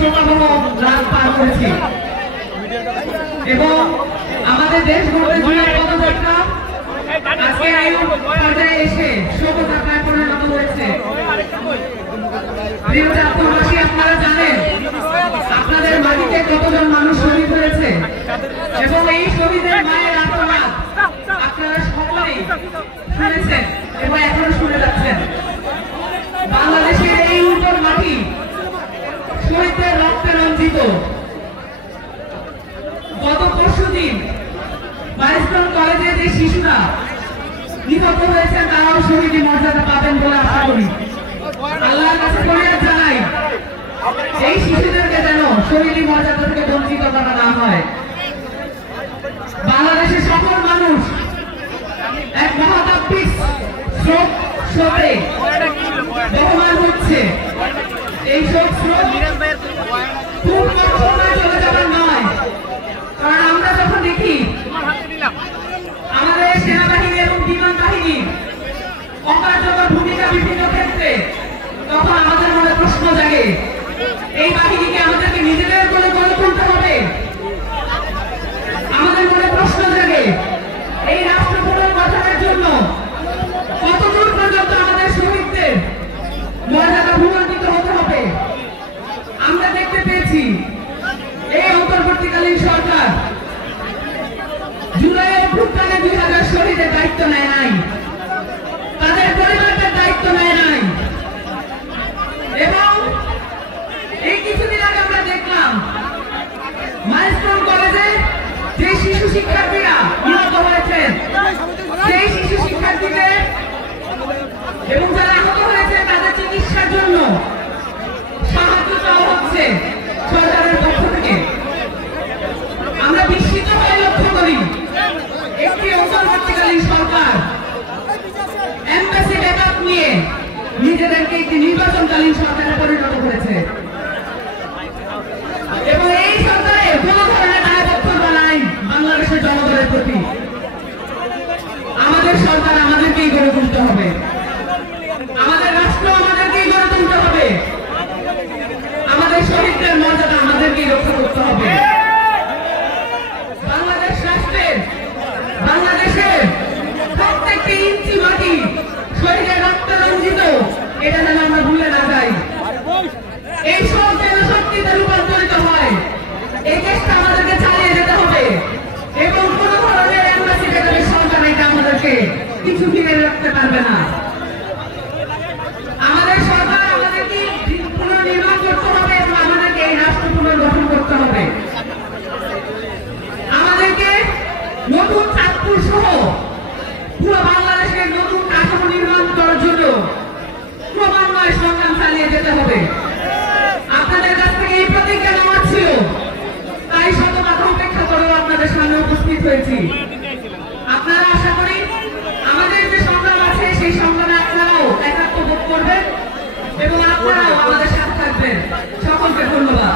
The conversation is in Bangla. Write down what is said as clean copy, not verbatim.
শোকাবহ রাত পার করেছি এবং আমাদের দেশ গড়তে জুলাই পদযাত্রা আজকে এই পর্যায়ে এসে শোভাযাত্রায় পরিণত হয়েছে। প্রিয় জাতীয়বাসী, আপনারা জানেন আপনাদের মাটিতে কতজন মানুষ শহীদ হয়েছে এবং এই শহীদের মায়ের আত্মনাদ আপনারা সকলেই শুনেছেন এবং এখনো শুনে যাচ্ছেন। বাংলাদেশের এই উত্তর মাটি শহীদদের রক্তে রঞ্জিত। গত পরশুদিন মাইলস্টোন কলেজে যে শিশুরা নিহত হয়েছেন তারাও শহীদের মর্যাদা পাবেন বলে আশা করি। আল্লাহর কাছে ফরিয়াদ জানাই এই শিশুদেরকে যেন শহীদের মর্যাদা থেকে বঞ্চিত করা না হয়। বাংলাদেশের সকল মানুষ এক মহাতাত্ত্বিক স্রোতে বহমান হচ্ছে। এই স্রোত খুব কম সময় চলে যাবার নয়, কারণ আমরা যখন দেখি আমাদের সেনাবাহিনী এবং বিমান বাহিনী অকার্যকর ভূমিকা বিভিন্ন ক্ষেত্রে, তখন আমাদের মনে প্রশ্ন জাগে এই বাহিনীকে আমাদেরকে নিজেদের করে গড়ে তুলতে হবে। আমাদের মনে প্রশ্ন জাগে এই রাষ্ট্র পুনর্গঠনের জন্য কতদূর পর্যন্ত আমাদের শহীদদের মর্যাদা ভূমান্বিত হতে হবে। আমরা দেখতে পেয়েছি এই অন্তর্বর্তীকালীন সরকার জুলাইয়ের অভ্যুত্থানে 2000 শহীদের দায়িত্ব নেয় নাই, তাদের পরিবারদের দায়িত্ব নেয় নাই। এবং এই কিছুদিন আগে আমরা দেখলাম মাইলস্টোন কলেজে যে শিশু শিক্ষার্থীরা নিহত হয়েছেন, সেই শিশু শিক্ষার্থীদের এবং যারা আহত হয়েছে তাদের চিকিৎসার জন্য সাহায্য চাওয়া হচ্ছে সরকারের পক্ষ থেকে। আমরা বিস্মিত হয়ে লক্ষ্য করি একটি অন্তর্বর্তীকালীন সরকার এমবাসি ব্যাকআপ নিয়ে নিজেদেরকে একটি নির্বাচনকালীন সরকারে পরিণত করেছে এবং এই সরকারের কোনো ধরনের দায়বদ্ধতা নাই বাংলাদেশের জনগণের প্রতি। আমাদের সরকার আমাদেরকেই গড়ে তুলতে হবে, আমাদের রাষ্ট্র আমাদেরকেই গড়ে তুলতে হবে, আমাদের শহীদদের মর্যাদা আমাদেরকেই রক্ষা করতে হবে। বাংলাদেশ রাষ্ট্রের বাংলাদেশের প্রত্যেকটি ইঞ্চি মাটি শহীদের রক্তে রঞ্জিত, এটা যেন আমরা ভুলে না যাই। এই সব যেন শক্তিতে রূপান্তরিত হয়, এই চেষ্টা আমাদেরকে চালিয়ে যেতে হবে এবং কোন ধরনের এমবাসি বেকারের সরকার এটা আমাদেরকে কিছু ফিরে রাখতে পারবে না। আমাদের সরকার আমাদেরকে পুনর্নির্মাণ করতে হবে এবং আমাদেরকে এই রাষ্ট্র পুনর্গঠন করতে হবে। আমাদেরকে নতুন চাঁদপুর সহ পুরো বাংলাদেশের নতুন কাঠামো নির্মাণ করার জন্য ক্রমান্বয়ে সংগ্রাম চালিয়ে যেতে হবে। আপনাদের কাছ থেকে এই প্রতিজ্ঞা নেওয়া ছিল, তাই শত বাধা উপেক্ষা করেও আপনাদের সামনে উপস্থিত হয়েছি। আপনারা আশা করি আমাদের যে সংগ্রাম আছে সেই সংগ্রামে আপনারাও একাত্ম বোধ করবেন এবং আপনারাও আমাদের সাথে থাকবেন। সকলকে ধন্যবাদ।